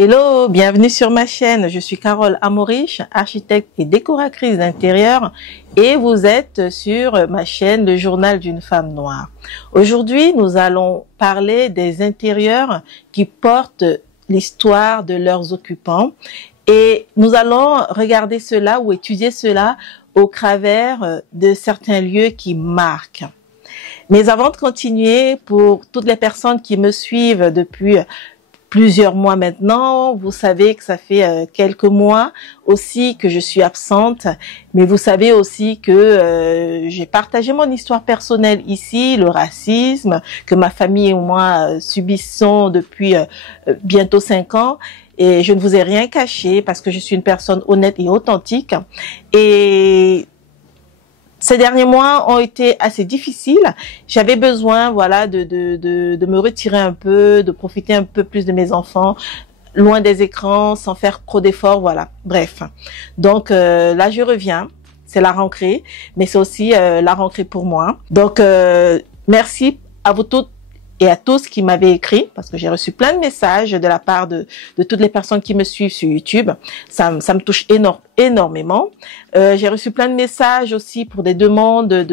Hello, bienvenue sur ma chaîne. Je suis Carole Amorich, architecte et décoratrice d'intérieur et vous êtes sur ma chaîne Le Journal d'une femme noire. Aujourd'hui, nous allons parler des intérieurs qui portent l'histoire de leurs occupants et nous allons regarder cela ou étudier cela au travers de certains lieux qui marquent. Mais avant de continuer, pour toutes les personnes qui me suivent depuis plusieurs mois maintenant, vous savez que ça fait quelques mois aussi que je suis absente, mais vous savez aussi que j'ai partagé mon histoire personnelle ici, le racisme que ma famille et moi subissons depuis bientôt 5 ans, et je ne vous ai rien caché parce que je suis une personne honnête et authentique. Et ces derniers mois ont été assez difficiles. J'avais besoin, voilà, de me retirer un peu, de profiter un peu plus de mes enfants, loin des écrans, sans faire trop d'efforts, voilà. Bref. Donc là, je reviens. C'est la rentrée, mais c'est aussi la rentrée pour moi. Donc merci à vous toutes et à tous qui m'avaient écrit, parce que j'ai reçu plein de messages de la part de toutes les personnes qui me suivent sur YouTube. Ça me touche énormément. J'ai reçu plein de messages aussi pour des demandes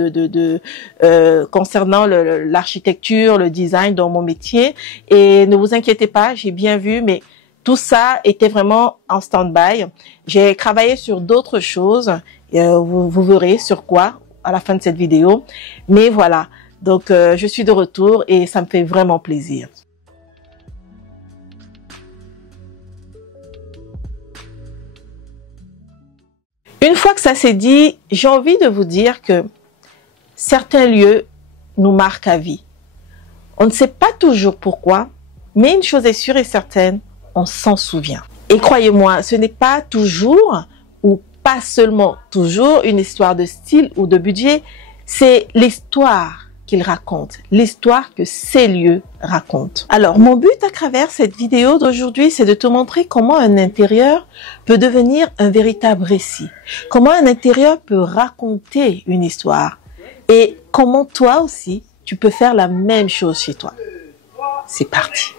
concernant l'architecture, le design dans mon métier. Et ne vous inquiétez pas, j'ai bien vu, mais tout ça était vraiment en stand-by. J'ai travaillé sur d'autres choses. Vous verrez sur quoi à la fin de cette vidéo. Mais voilà. Donc, je suis de retour et ça me fait vraiment plaisir. Une fois que ça s'est dit, j'ai envie de vous dire que certains lieux nous marquent à vie. On ne sait pas toujours pourquoi, mais une chose est sûre et certaine, on s'en souvient. Et croyez-moi, ce n'est pas toujours, ou pas seulement toujours, une histoire de style ou de budget, c'est l'histoire qu'ils racontent, l'histoire que ces lieux racontent. Alors, mon but à travers cette vidéo d'aujourd'hui, c'est de te montrer comment un intérieur peut devenir un véritable récit, comment un intérieur peut raconter une histoire et comment toi aussi, tu peux faire la même chose chez toi. C'est parti.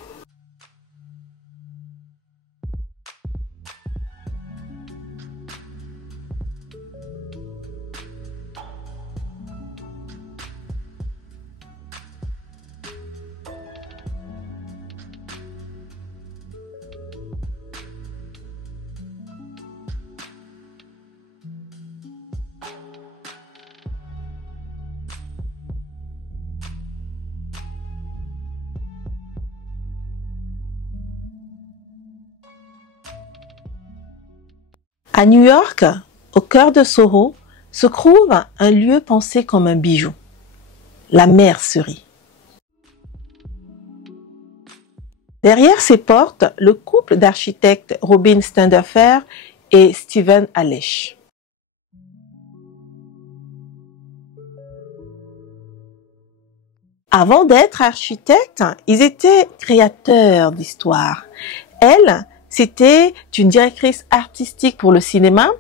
À New York, au cœur de Soho, se trouve un lieu pensé comme un bijou, la mercerie. Derrière ces portes, le couple d'architectes Robin Standerfer et Steven Alesch. Avant d'être architectes, ils étaient créateurs d'histoires. Elle, c'était une directrice artistique pour le cinéma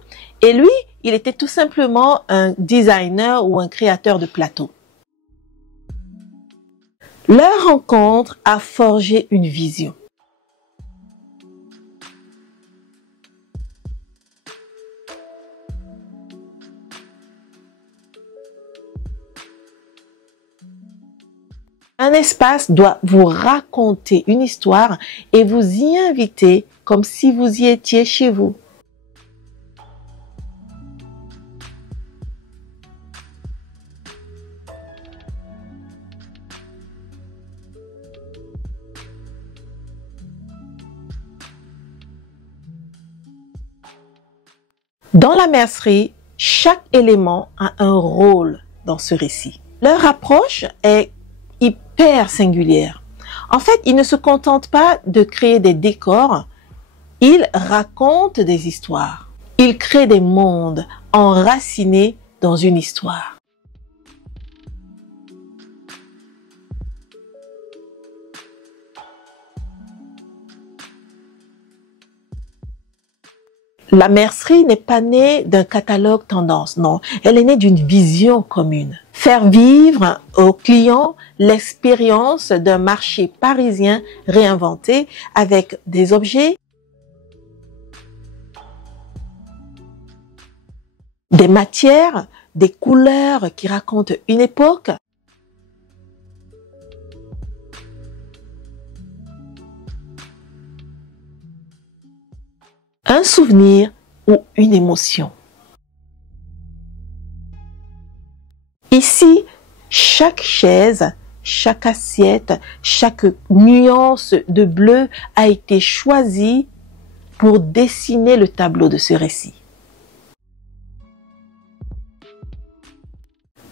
et lui, il était tout simplement un designer ou un créateur de plateau. Leur rencontre a forgé une vision. Un espace doit vous raconter une histoire et vous y inviter comme si vous y étiez chez vous. Dans la mercerie, chaque élément a un rôle dans ce récit. Leur approche est hyper singulière. En fait, ils ne se contentent pas de créer des décors, ils racontent des histoires. Ils créent des mondes enracinés dans une histoire. La mercerie n'est pas née d'un catalogue tendance, non. Elle est née d'une vision commune. Faire vivre aux clients l'expérience d'un marché parisien réinventé avec des objets, des matières, des couleurs qui racontent une époque, un souvenir ou une émotion. Ici, chaque chaise, chaque assiette, chaque nuance de bleu a été choisie pour dessiner le tableau de ce récit.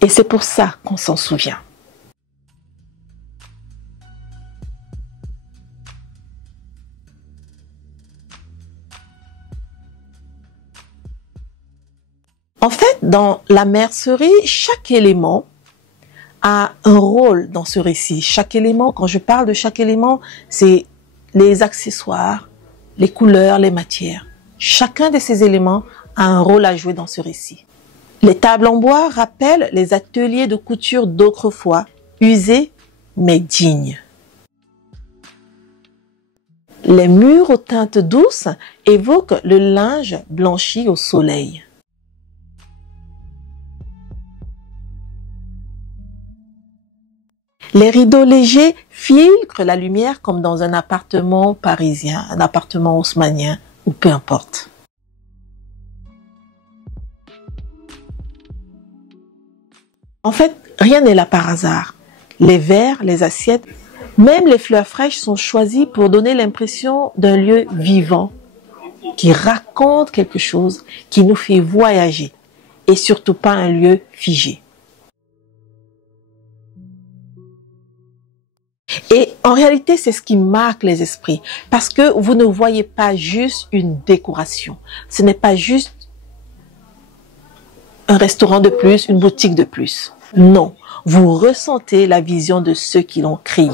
Et c'est pour ça qu'on s'en souvient. En fait, dans la mercerie, chaque élément a un rôle dans ce récit. Chaque élément, quand je parle de chaque élément, c'est les accessoires, les couleurs, les matières. Chacun de ces éléments a un rôle à jouer dans ce récit. Les tables en bois rappellent les ateliers de couture d'autrefois, usés mais dignes. Les murs aux teintes douces évoquent le linge blanchi au soleil. Les rideaux légers filtrent la lumière comme dans un appartement parisien, un appartement haussmannien ou peu importe. En fait, rien n'est là par hasard. Les verres, les assiettes, même les fleurs fraîches sont choisies pour donner l'impression d'un lieu vivant, qui raconte quelque chose, qui nous fait voyager et surtout pas un lieu figé. Et en réalité, c'est ce qui marque les esprits, parce que vous ne voyez pas juste une décoration. Ce n'est pas juste un restaurant de plus, une boutique de plus. Non, vous ressentez la vision de ceux qui l'ont créé.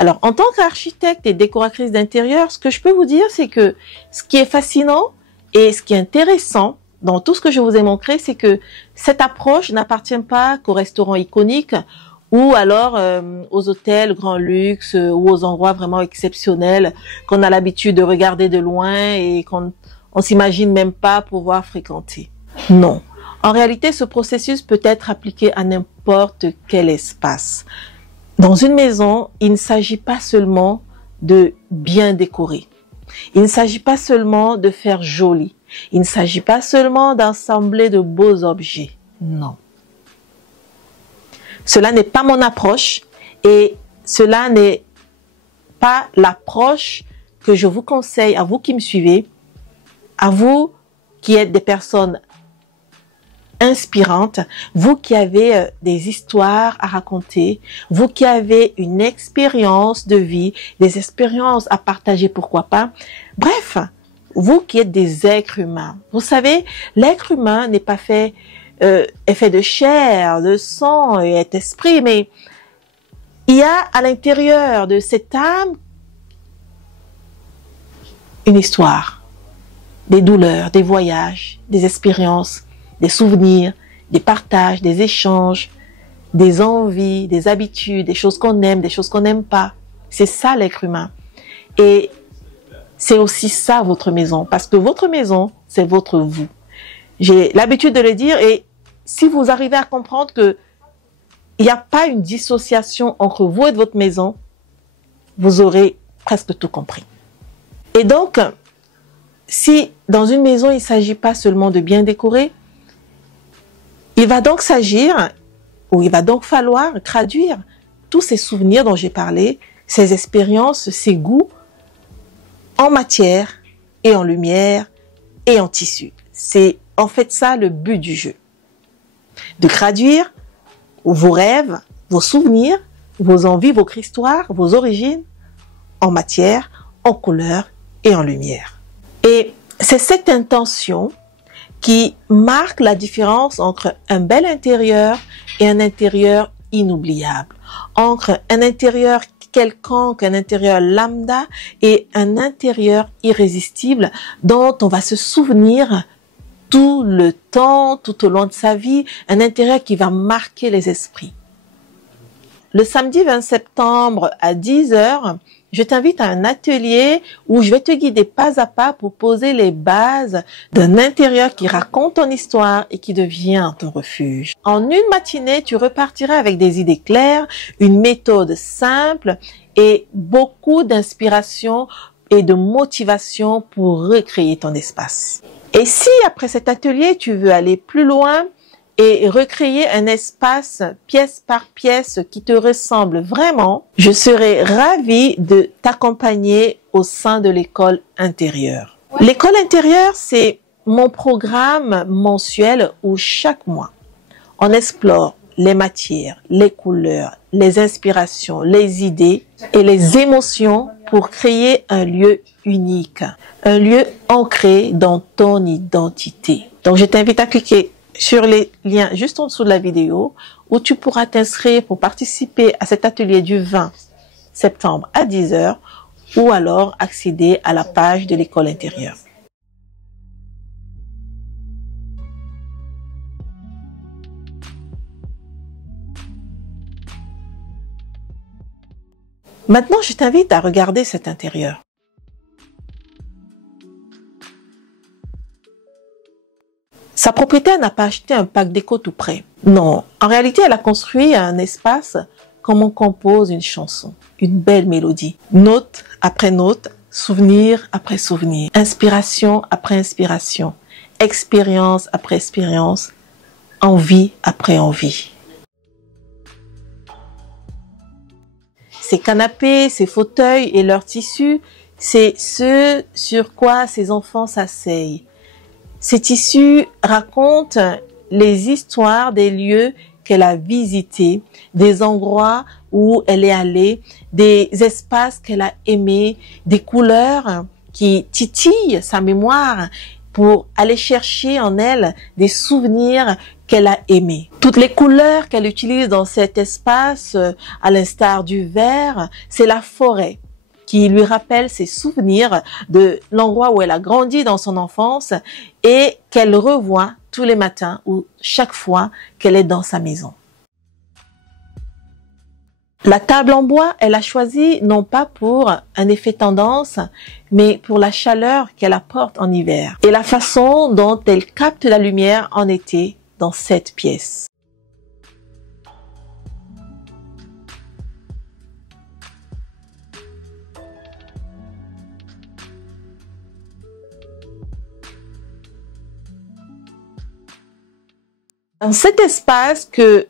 Alors, en tant qu'architecte et décoratrice d'intérieur, ce que je peux vous dire, c'est que ce qui est fascinant et ce qui est intéressant dans tout ce que je vous ai montré, c'est que cette approche n'appartient pas qu'aux restaurants iconiques ou alors aux hôtels grand luxe ou aux endroits vraiment exceptionnels qu'on a l'habitude de regarder de loin et qu'on s'imagine même pas pouvoir fréquenter. Non. En réalité, ce processus peut être appliqué à n'importe quel espace. Dans une maison, il ne s'agit pas seulement de bien décorer. Il ne s'agit pas seulement de faire joli. Il ne s'agit pas seulement d'assembler de beaux objets. Non. Cela n'est pas mon approche et cela n'est pas l'approche que je vous conseille à vous qui me suivez, à vous qui êtes des personnes inspirante, vous qui avez des histoires à raconter, vous qui avez une expérience de vie, des expériences à partager, pourquoi pas. Bref, vous qui êtes des êtres humains. Vous savez, l'être humain n'est pas fait, est fait de chair, de sang et d'esprit, mais il y a à l'intérieur de cette âme une histoire, des douleurs, des voyages, des expériences, des souvenirs, des partages, des échanges, des envies, des habitudes, des choses qu'on aime, des choses qu'on n'aime pas. C'est ça l'être humain. Et c'est aussi ça votre maison, parce que votre maison, c'est votre vous. J'ai l'habitude de le dire et si vous arrivez à comprendre que il n'y a pas une dissociation entre vous et votre maison, vous aurez presque tout compris. Et donc, si dans une maison, il ne s'agit pas seulement de bien décorer, il va donc s'agir, ou il va donc falloir traduire tous ces souvenirs dont j'ai parlé, ces expériences, ces goûts, en matière et en lumière et en tissu. C'est en fait ça le but du jeu. De traduire vos rêves, vos souvenirs, vos envies, votre histoire, vos origines, en matière, en couleur et en lumière. Et c'est cette intention qui marque la différence entre un bel intérieur et un intérieur inoubliable, entre un intérieur quelconque, un intérieur lambda et un intérieur irrésistible dont on va se souvenir tout le temps, tout au long de sa vie, un intérieur qui va marquer les esprits. Le samedi 20 septembre à 10 h, je t'invite à un atelier où je vais te guider pas à pas pour poser les bases d'un intérieur qui raconte ton histoire et qui devient ton refuge. En une matinée, tu repartiras avec des idées claires, une méthode simple et beaucoup d'inspiration et de motivation pour recréer ton espace. Et si après cet atelier, tu veux aller plus loin et recréer un espace pièce par pièce qui te ressemble vraiment, je serai ravie de t'accompagner au sein de l'école intérieure. L'école intérieure, c'est mon programme mensuel où chaque mois, on explore les matières, les couleurs, les inspirations, les idées et les émotions pour créer un lieu unique, un lieu ancré dans ton identité. Donc, je t'invite à cliquer sur les liens juste en dessous de la vidéo où tu pourras t'inscrire pour participer à cet atelier du 20 septembre à 10 h ou alors accéder à la page de l'école intérieure. Maintenant, je t'invite à regarder cet intérieur. Sa propriétaire n'a pas acheté un pack déco tout prêt. Non, en réalité, elle a construit un espace comme on compose une chanson, une belle mélodie. Note après note, souvenir après souvenir, inspiration après inspiration, expérience après expérience, envie après envie. Ces canapés, ces fauteuils et leurs tissus, c'est ce sur quoi ces enfants s'asseyent. Ces tissus racontent les histoires des lieux qu'elle a visités, des endroits où elle est allée, des espaces qu'elle a aimés, des couleurs qui titillent sa mémoire pour aller chercher en elle des souvenirs qu'elle a aimés. Toutes les couleurs qu'elle utilise dans cet espace, à l'instar du vert, c'est la forêt qui lui rappelle ses souvenirs de l'endroit où elle a grandi dans son enfance et qu'elle revoit tous les matins ou chaque fois qu'elle est dans sa maison. La table en bois, elle a choisi non pas pour un effet tendance, mais pour la chaleur qu'elle apporte en hiver et la façon dont elle capte la lumière en été dans cette pièce. Dans cet espace que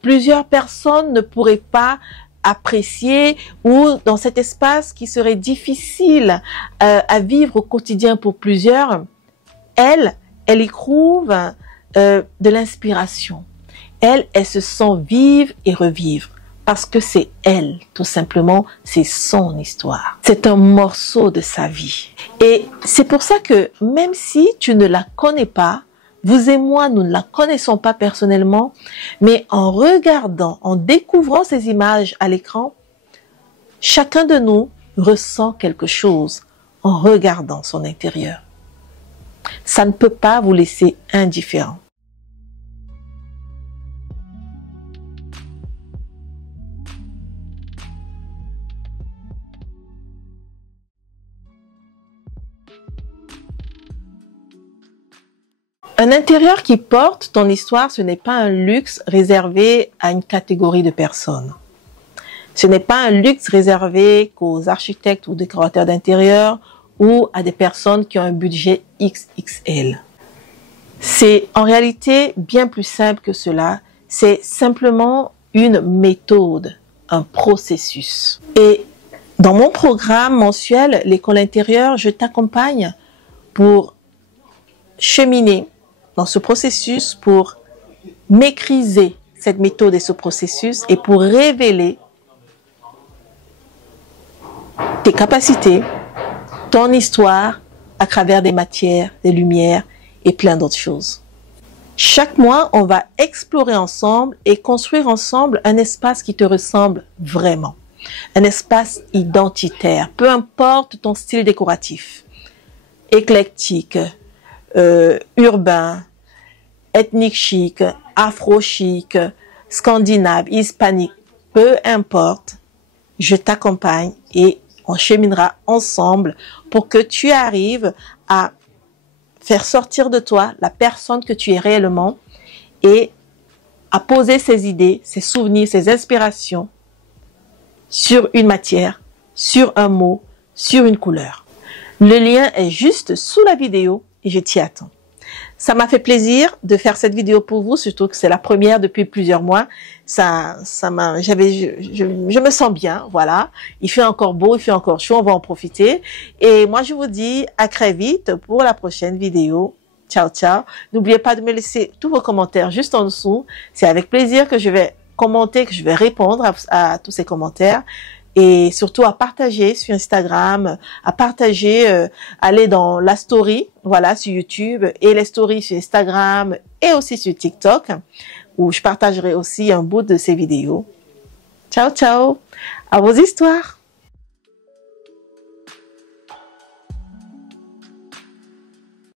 plusieurs personnes ne pourraient pas apprécier ou dans cet espace qui serait difficile à vivre au quotidien pour plusieurs, elle y trouve de l'inspiration. Elle se sent vivre et revivre parce que c'est elle, tout simplement, c'est son histoire. C'est un morceau de sa vie. Et c'est pour ça que même si tu ne la connais pas, vous et moi, nous ne la connaissons pas personnellement, mais en regardant, en découvrant ces images à l'écran, chacun de nous ressent quelque chose en regardant son intérieur. Ça ne peut pas vous laisser indifférent. Un intérieur qui porte ton histoire, ce n'est pas un luxe réservé à une catégorie de personnes. Ce n'est pas un luxe réservé qu'aux architectes ou décorateurs d'intérieur ou à des personnes qui ont un budget XXL. C'est en réalité bien plus simple que cela. C'est simplement une méthode, un processus. Et dans mon programme mensuel, l'école intérieure, je t'accompagne pour cheminer dans ce processus, pour maîtriser cette méthode et ce processus et pour révéler tes capacités, ton histoire, à travers des matières, des lumières et plein d'autres choses. Chaque mois, on va explorer ensemble et construire ensemble un espace qui te ressemble vraiment. Un espace identitaire, peu importe ton style décoratif. Éclectique, urbain, ethnique chic, afro chic, scandinave, hispanique, peu importe, je t'accompagne et on cheminera ensemble pour que tu arrives à faire sortir de toi la personne que tu es réellement et à poser ses idées, ses souvenirs, ses inspirations sur une matière, sur un mot, sur une couleur. Le lien est juste sous la vidéo et je t'y attends. Ça m'a fait plaisir de faire cette vidéo pour vous, surtout que c'est la première depuis plusieurs mois. Je me sens bien, voilà. Il fait encore beau, il fait encore chaud, on va en profiter. Et moi, je vous dis à très vite pour la prochaine vidéo. Ciao, ciao. N'oubliez pas de me laisser tous vos commentaires juste en dessous. C'est avec plaisir que je vais commenter, que je vais répondre à tous ces commentaires. Et surtout à partager sur Instagram, à partager, aller dans la story, voilà, sur YouTube et les stories sur Instagram et aussi sur TikTok, où je partagerai aussi un bout de ces vidéos. Ciao, ciao, à vos histoires.